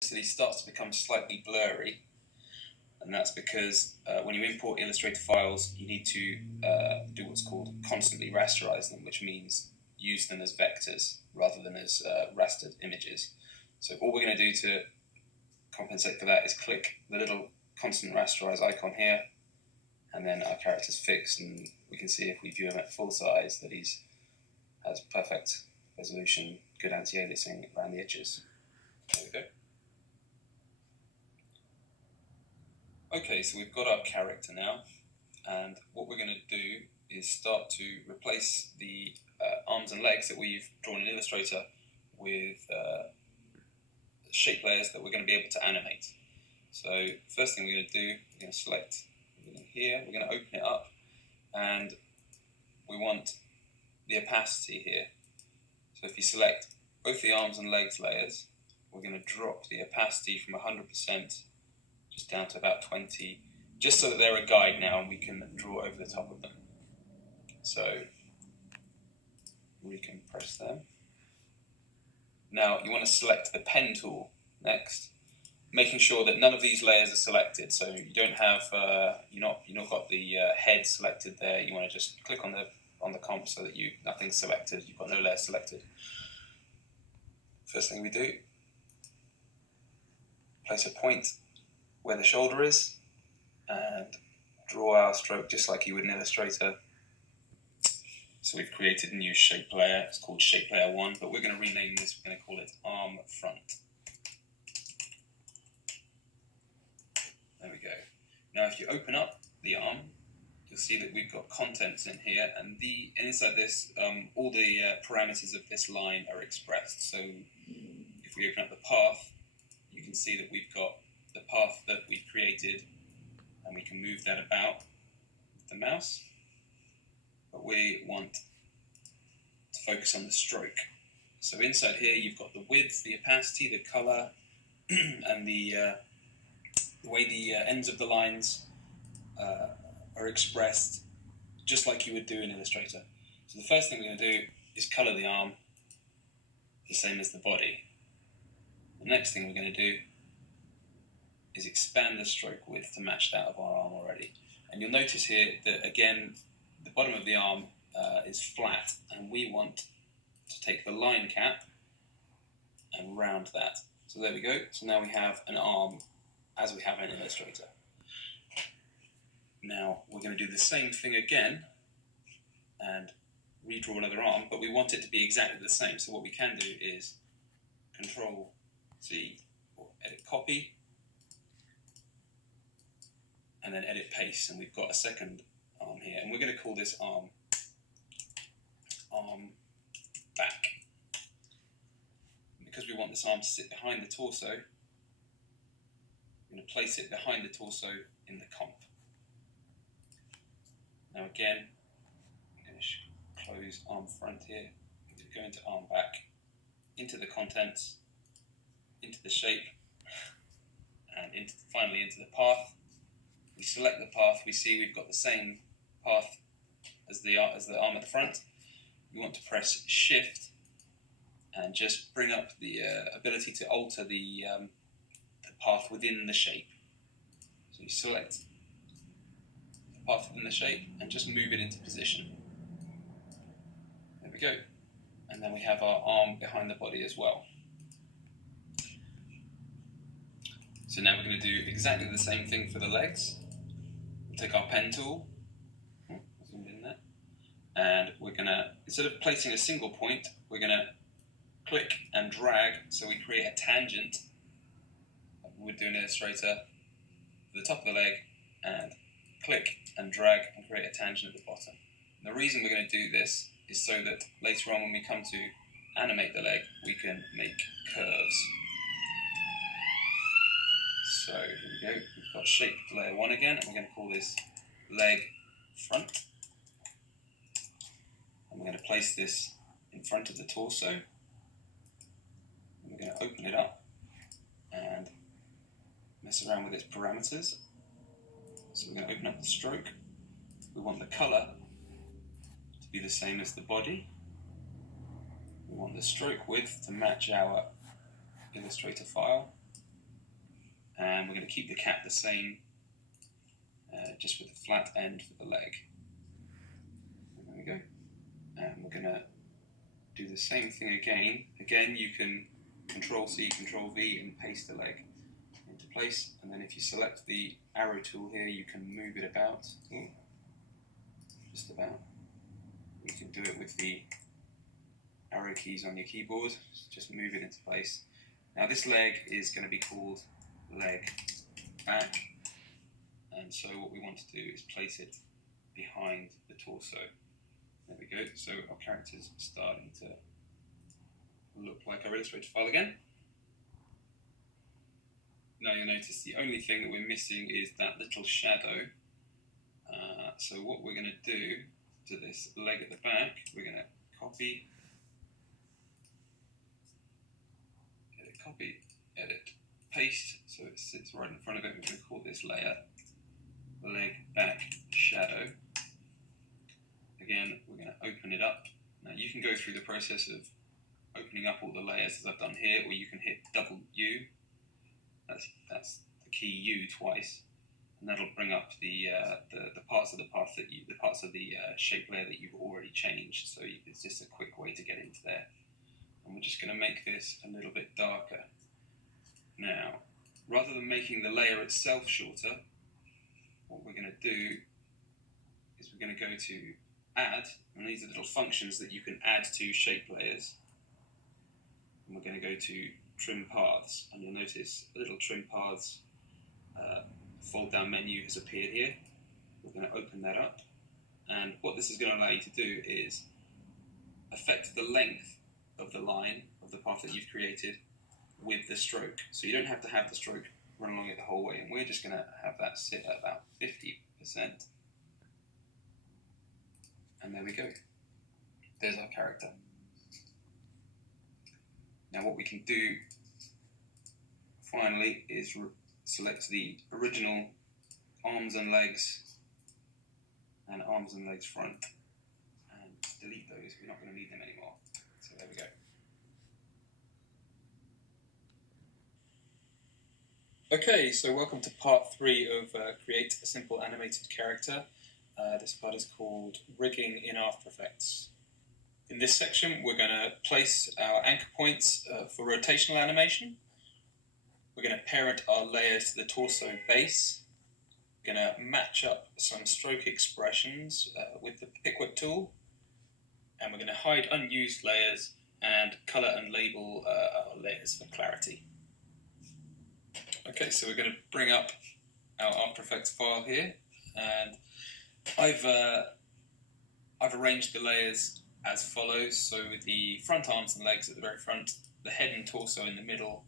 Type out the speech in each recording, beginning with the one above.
he starts to become slightly blurry, and that's because when you import Illustrator files, you need to do what's called constantly rasterize them, which means use them as vectors rather than as rastered images. So all we're going to do to compensate for that is click the little constant rasterize icon here, and then our character's fixed, and we can see if we view him at full size that he's has perfect resolution, good anti-aliasing around the edges. There we go. Okay, so we've got our character now, and what we're going to do is start to replace the arms and legs that we've drawn in Illustrator with shape layers that we're going to be able to animate. So first thing we're going to do, we're going to select here, we're going to open it up, and we want the opacity here. So if you select both the arms and legs layers, we're going to drop the opacity from 100% just down to about 20, just so that they're a guide now and we can draw over the top of them. So we can press them. Now you want to select the pen tool next, making sure that none of these layers are selected. So you don't have you've not got the head selected there. You want to just click on the comp so that nothing's selected. You've got no layer selected. First thing we do, place a point where the shoulder is and draw our stroke just like you would in Illustrator. So we've created a new shape layer. It's called Shape Layer 1, but we're going to rename this. We're going to call it Arm Front. There we go. Now if you open up the arm, you'll see that we've got contents in here, and inside this, all the parameters of this line are expressed. So if we open up the path, you can see that we've got the path that we've created, and we can move that about with the mouse. But we want to focus on the stroke. So inside here, you've got the width, the opacity, the color, and the way the ends of the lines are expressed, just like you would do in Illustrator. So the first thing we're going to do is color the arm the same as the body. The next thing we're going to do is expand the stroke width to match that of our arm already. And you'll notice here that, again, the bottom of the arm is flat, and we want to take the line cap and round that. So there we go. So now we have an arm as we have in Illustrator. Now we're going to do the same thing again and redraw another arm, but we want it to be exactly the same. So what we can do is Control C or edit copy, and then edit paste, and we've got a second arm here, and we're going to call this arm back. Because we want this arm to sit behind the torso, I'm going to place it behind the torso in the comp. Now again, I'm going to close arm front here, I'm going to go into arm back, into the contents, into the shape, and finally into the path. We select the path, we see we've got the same path as the arm at the front. We want to press Shift and just bring up the ability to alter the path within the shape. So you select the path within the shape and just move it into position. There we go. And then we have our arm behind the body as well. So now we're going to do exactly the same thing for the legs. We'll take our pen tool, zoom in there, and we're going to, instead of placing a single point, we're going to click and drag, so we create a tangent, like we would do in Illustrator, to the top of the leg, and click and drag and create a tangent at the bottom. And the reason we're going to do this is so that later on when we come to animate the leg, we can make curves. So here we go, we've got Shape Layer 1 again, and we're going to call this Leg Front. And we're going to place this in front of the torso. And we're going to open it up and mess around with its parameters. So we're going to open up the stroke. We want the color to be the same as the body. We want the stroke width to match our Illustrator file. going to keep the cap the same, just with the flat end for the leg. And there we go. And we're going to do the same thing again. Again, you can Control-C, Control-V and paste the leg into place. And then if you select the arrow tool here, you can move it about. Just about. You can do it with the arrow keys on your keyboard. Just move it into place. Now this leg is going to be called leg back. And so what we want to do is place it behind the torso. There we go. So our character's starting to look like our Illustrator file again. Now you'll notice the only thing that we're missing is that little shadow. So what we're going to do to this leg at the back, we're going to copy, edit, paste, so it sits right in front of it. We're going to call this layer leg back shadow. Again, we're going to open it up. Now you can go through the process of opening up all the layers as I've done here, or you can hit double U. That's the key U twice, and that'll bring up the parts of the path that the parts of the shape layer that you've already changed. So it's just a quick way to get into there. And we're just going to make this a little bit darker. Now, rather than making the layer itself shorter, what we're going to do is we're going to go to Add, and these are little functions that you can add to shape layers. And we're going to go to Trim Paths, and you'll notice a little Trim Paths fold down menu has appeared here. We're going to open that up, and what this is going to allow you to do is affect the length of the line of the path that you've created with the stroke. So you don't have to have the stroke run along it the whole way, and we're just going to have that sit at about 50%. And there we go. There's our character. Now what we can do finally is select the original arms and legs front and delete those. We're not going to need them anymore. So there we go. Okay, so welcome to part 3 of Create a Simple Animated Character. This part is called Rigging in After Effects. In this section, we're going to place our anchor points for rotational animation. We're going to parent our layers to the torso base. We're going to match up some stroke expressions with the pick whip tool. And we're going to hide unused layers and color and label our layers for clarity. Okay, so we're going to bring up our After Effects file here, and I've arranged the layers as follows. So with the front arms and legs at the very front, the head and torso in the middle,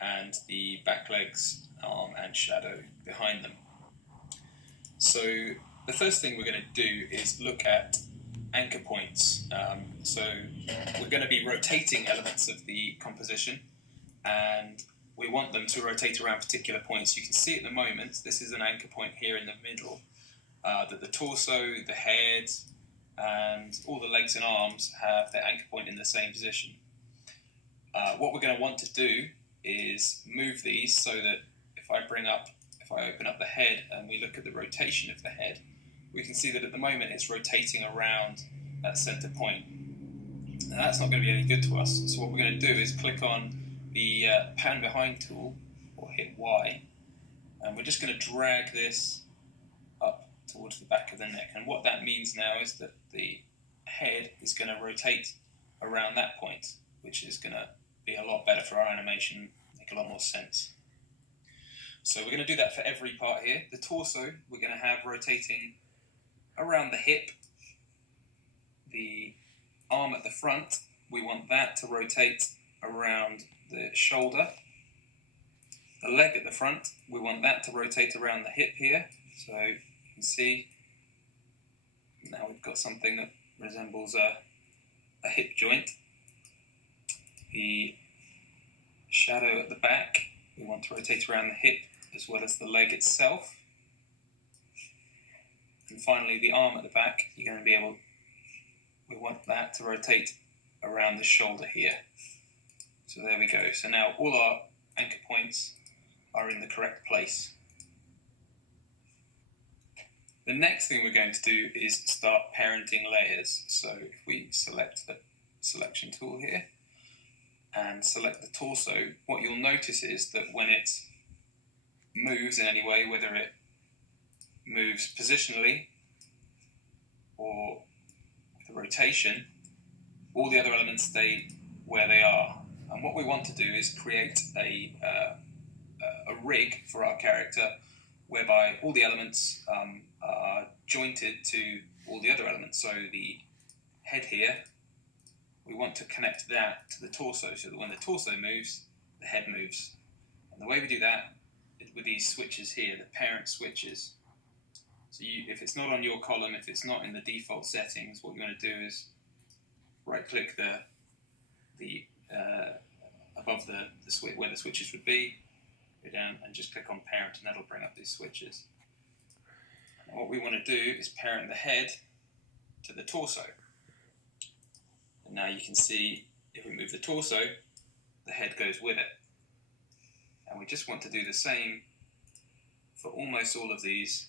and the back legs, arm and shadow behind them. So the first thing we're going to do is look at anchor points. So we're going to be rotating elements of the composition, and we want them to rotate around particular points. You can see at the moment, this is an anchor point here in the middle, that the torso, the head, and all the legs and arms have their anchor point in the same position. What we're going to want to do is move these so that if I open up the head and we look at the rotation of the head, we can see that at the moment it's rotating around that center point. Now that's not going to be any good to us, so what we're going to do is click on the pan behind tool, or hit Y, and we're just going to drag this up towards the back of the neck. And what that means now is that the head is going to rotate around that point, which is going to be a lot better for our animation, make a lot more sense. So we're going to do that for every part here. The torso we're going to have rotating around the hip. The arm at the front, we want that to rotate around the shoulder. The leg at the front, we want that to rotate around the hip here. So you can see now we've got something that resembles a hip joint. The shadow at the back, we want to rotate around the hip as well as the leg itself. And finally the arm at the back, you're going to we want that to rotate around the shoulder here. So there we go. So now all our anchor points are are in the correct place. The next thing we're going to do is start parenting layers. So if we select the selection tool here and select the torso, what you'll notice is that when it moves in any way, whether it moves positionally or with a rotation, all the other elements stay where they are. And what we want to do is create a rig for our character whereby all the elements are jointed to all the other elements. So the head here, we want to connect that to the torso so that when the torso moves, the head moves. And the way we do that is with these switches here, the parent switches. So if it's not on your column, if it's not in the default settings, what you want to do is right-click the above the switch where the switches would be, go down and just click on parent, and that'll bring up these switches. And what we want to do is parent the head to the torso. And now you can see if we move the torso, the head goes with it. And we just want to do the same for almost all of these